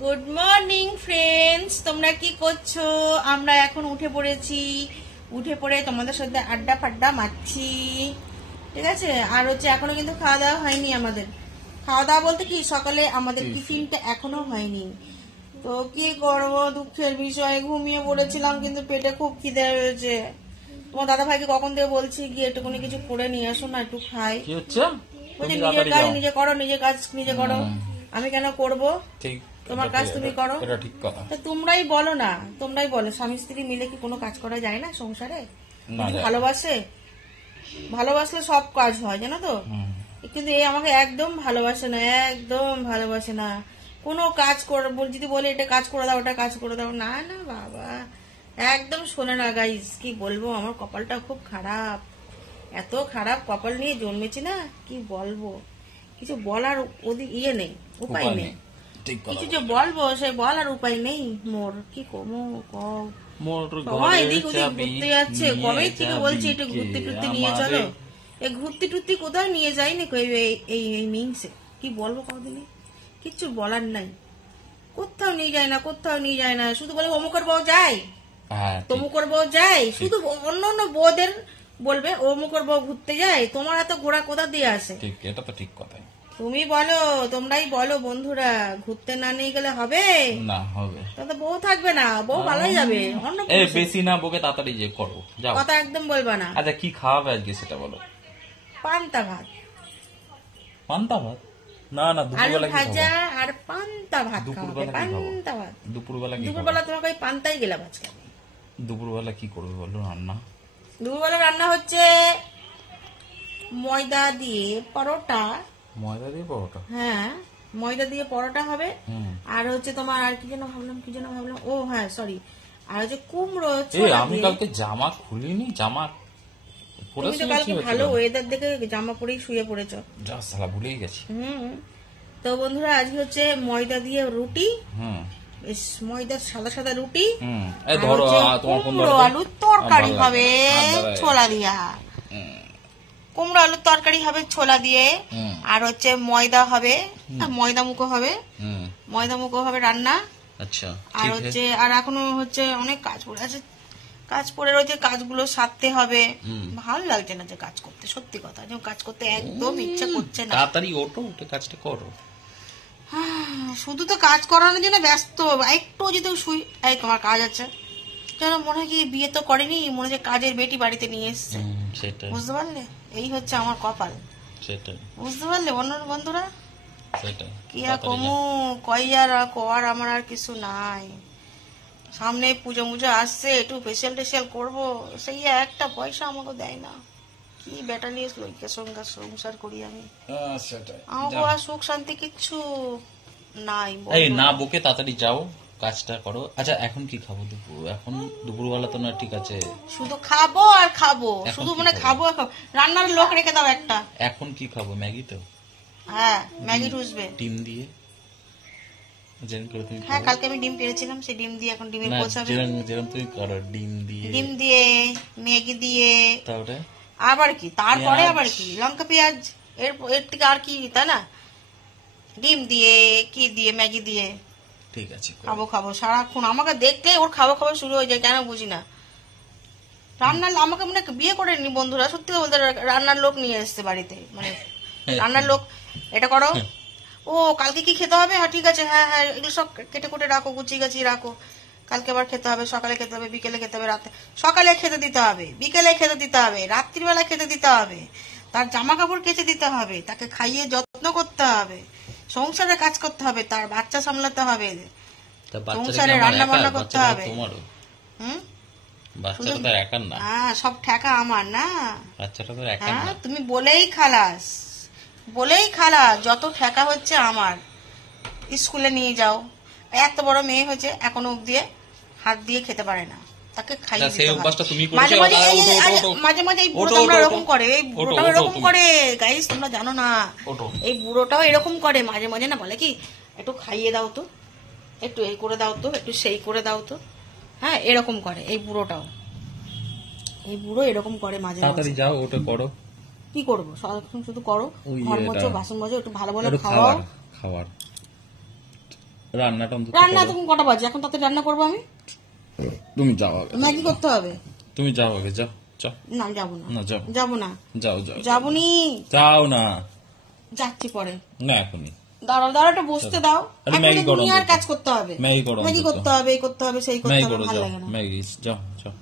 Good morning friends, তোমরা কি করছো? আমরা এখন উঠে পড়েছি, উঠে পড়ে তোমাদের সাথে আড্ডা ফাড্ডা মারছি, ঠিক আছে। আর হচ্ছে এখনো কিন্তু খাওয়া দাওয়া হয়নি আমাদের। খাওয়া দাওয়া বলতে কি, সকালে আমাদের টিফিনটা এখনো হয়নি। তো কি করবো, দুঃখের বিষয়, ঘুমিয়ে পড়েছিলাম কিন্তু পেটে খুব খিদে হয়েছে। তোমার দাদা ভাইকে কখন থেকে বলছি গিয়ে একটুখানি কিছু করে নিয়ে আসো না, একটু খাই। কি হচ্ছে? বলছে নিজের কাজ নিজে করো, নিজের কাজ নিজে করো। আমি কেন করবো? ঠিক, তোমার কাজ তুমি করো। এটা ঠিক কথা। তোমরাই বলো না, তোমরাই বলো, স্বামী স্ত্রী মিলে কি কোনো কাজ করা যায় না সংসারে? ভালোবাসে, ভালোবাসলে সব কাজ হয়, জানো তো। কিন্তু এই আমাকে একদম ভালোবাসে না, একদম ভালোবাসে না। কোনো কাজ করে যদি বলে এটা কাজ করে দাও, ওটা কাজ করে দাও, না না বাবা, একদম শোনে না। গাইস কি বলবো, আমার কপালটা খুব খারাপ, এত খারাপ কপাল নিয়ে জন্মেছি না, কি বলবো। কিছু বলার ওদিক নেই, উপায় নেই। কিছু যে বলবো সে বলার উপায় নেই মোর, কি কমো সবাই এদিক ওদিক ঘুরতে যাচ্ছে, কবে থেকে বলছি একটু ঘুরতে টুরতে নিয়ে চলো। এই ঘুরতে টুরতে কোথাও নিয়ে যাই না এই মিংসে, কি বলবো কদিনই কিচ্ছু বলার নাই। কোথাও নিয়ে যায় না, কোথাও নিয়ে যায় না, শুধু বলে অমুকের বউ যায়, তমুকের বউ যায়, শুধু অন্য অন্য বউদের বলবে অমুকের বউ ঘুরতে যায়। তোমার এত ঘোরা কোথা দিয়ে আসে? এটা তো ঠিক কথা। তুমি বলো, তোমরাই বলো বন্ধুরা, ঘুরতে না নিয়ে গেলে হবে না? হবে তাহলে বউ থাকবে না, বউ পালাই যাবে অন্য। বেশি না বকে তাড়াতাড়ি যে করো, যাও। কথা একদম বলবা না। আচ্ছা কি খাওয়াবে আজকে সেটা বলো। পান্তা ভাত। পান্তা ভাত? না না, আলু দুপুরবেলা ভাজা আর পান্তা ভাত খাবে। পান্তা ভাত দুপুরবেলা তোমাকে ওই পান্তাই গেলাম আজকে। দুপুরবেলা কি করবে বলো রান্না? দুপুরবেলা রান্না হচ্ছে ময়দা দিয়ে পরোটা। ময়দা দিয়ে পরোটা? হ্যাঁ, ময়দা দিয়ে পরোটা হবে। আর হচ্ছে তোমার আর কি যেন ভাবলাম, ও হ্যাঁ সরি, আর হচ্ছে কুমড়ো। আমি কালকে জামা খুলিনি, জামা তুমি তো কালকে ভালো ওয়েদার দেখে জামা পরেই শুয়ে পড়েছো। যা সালা ভুলেই গেছি। তো বন্ধুরা আজকে হচ্ছে ময়দা দিয়ে রুটি, বেশ ময়দার সাদা সাদা রুটি, কুমড়ো আলুর তরকারি হবে ছোলা দিয়া, কুমড়ো আলুর তরকারি হবে ছোলা দিয়ে। আর হচ্ছে ময়দা হবে, ময়দা মুখো হবে, ময়দা মুখো হবে রান্না। আচ্ছা, আর হচ্ছে আর এখনো হচ্ছে অনেক কাজ পড়ে আছে, কাজ পড়ে রয়েছে, কাজগুলো সারতে হবে। ভালো লাগছে না যে কাজ করতে, সত্যি কথা, যে কাজ করতে একদম ইচ্ছা করছে না। তাড়াতাড়ি ওঠো, উঠে কাজটা করো। শুধু তো কাজ করানোর জন্য ব্যস্ত, একটু যদি শুই, এই তোমার কাজ আছে, যেন মনে হয় কি বিয়ে তো করেনি, মনে হয় কাজের বেটি বাড়িতে নিয়ে এসছে। বুঝতে পারলে, এই হচ্ছে আমার কপাল। বুঝতে পারলে বন্ধুরা, কি আর কমু কই আর কর, আমার আর কিছু নাই। সামনে পুজো মুজো আসছে, একটু ফেসিয়াল টেসিয়াল করবো, সেই একটা পয়সা আমাকে দেয় না। কি বেটা নিয়ে লইকে সংসার করি আমি, আমাকে আর সুখ শান্তি কিচ্ছু নাই। না বকে তাড়াতাড়ি যাও, কাজটা করো। আচ্ছা এখন কি খাবো দুপুর? এখন দুপুরবেলা তো না, ঠিক আছে, শুধু খাবো আর খাবো, শুধু মানে খাবো আর খাবো। রান্নার লোক রেখে দাও একটা। এখন কি খাবো? ম্যাগি তো? হ্যাঁ ম্যাগি ঠুসবে, ডিম দিয়ে। হ্যাঁ কালকে আমি ডিম পেরেছিলাম, সেই ডিম দিয়ে এখন ডিমের পোচাবে। যেরকম তুমি করো, ডিম দিয়ে ম্যাগি দিয়ে, তারপরে আবার কি, তারপরে আবার কি, লঙ্কা পেঁয়াজ, এর থেকে আর কি, তাই না? ডিম দিয়ে কি দিয়ে, ম্যাগি দিয়ে, ঠিক আছে, খাবো সারাক্ষণ। আমাকে দেখলে ওর খাবো শুরু হয়ে যায়, কেন বুঝি না। রান্নার আমাকে মানে বিয়ে করেনি বন্ধুরা, সত্যি বলতে, রান্নার লোক নিয়ে এসছে বাড়িতে, মানে রান্নার লোক, এটা করো, ও কালকে কি খেতে হবে, হ্যাঁ ঠিক আছে, হ্যাঁ হ্যাঁ এগুলো সব কেটে কুটে রাখো, গুছিয়ে রাখো, কালকে আবার খেতে হবে, সকালে খেতে হবে, বিকেলে খেতে হবে, রাতে, সকালে খেতে দিতে হবে, বিকেলে খেতে দিতে হবে, রাত্রিবেলা খেতে দিতে হবে, তার জামা কাপড় কেচে দিতে হবে, তাকে খাইয়ে যত্ন করতে হবে, সংসারে কাজ করতে হবে, তার বাচ্চা সামলাতে হবে, সংসারে রান্না বান্না করতে হবে। হ্যাঁ সব ঠেকা আমার না, হ্যাঁ তুমি বলেই খালাস, যত ঠেকা হচ্ছে আমার। স্কুলে নিয়ে যাও, এত বড় মেয়ে হয়েছে এখনো অব্দি হাত দিয়ে খেতে পারে না, তাকে খাইয়ে মাঝে মাঝে এই বুড়োটা এরকম করে, এই বুড়োটাও এরকম করে গাইস, তোমরা জানো না, এই বুড়োটাও এরকম করে মাঝে মাঝে, না বলে কি একটু খাইয়ে দাও তো, একটু এই করে দাও তো, একটু সেই করে দাও তো, হ্যাঁ এরকম করে এই বুড়োটাও, এই বুড়ো এরকম করে মাঝে মাঝে। যাও ওটা করো, কি করবো, সারাক্ষণ শুধু করো, ঘর মোছো, বাসন মাজো, একটু ভালো ভালো খাওয়ার। রান্নাটা অন্তত রান্না করো। তখন কটা বাজে? এখন তাতে রান্না করবো আমি? তুমি যাও আগে, ম্যাগি করতে হবে? তুমি যাও আগে, যাও যাও। না যাবো না, না যাও, যাবো না, যাও যাও যাবো নি, যাও না, যাচ্ছি পরে। না এখনই। দাঁড়াও দাঁড়াও, একটু বসতে দাও। আরে এখন ম্যাগি করো দুনিয়ার অন্তত। কাজ করতে হবে, ম্যাগি করো ম্যাগি অন্তত। করতে হবে, এই করতে হবে, সেই করতে ম্যাগি হবে, করো, ভালো যাও লাগে না। ম্যাগি, যাও যাও।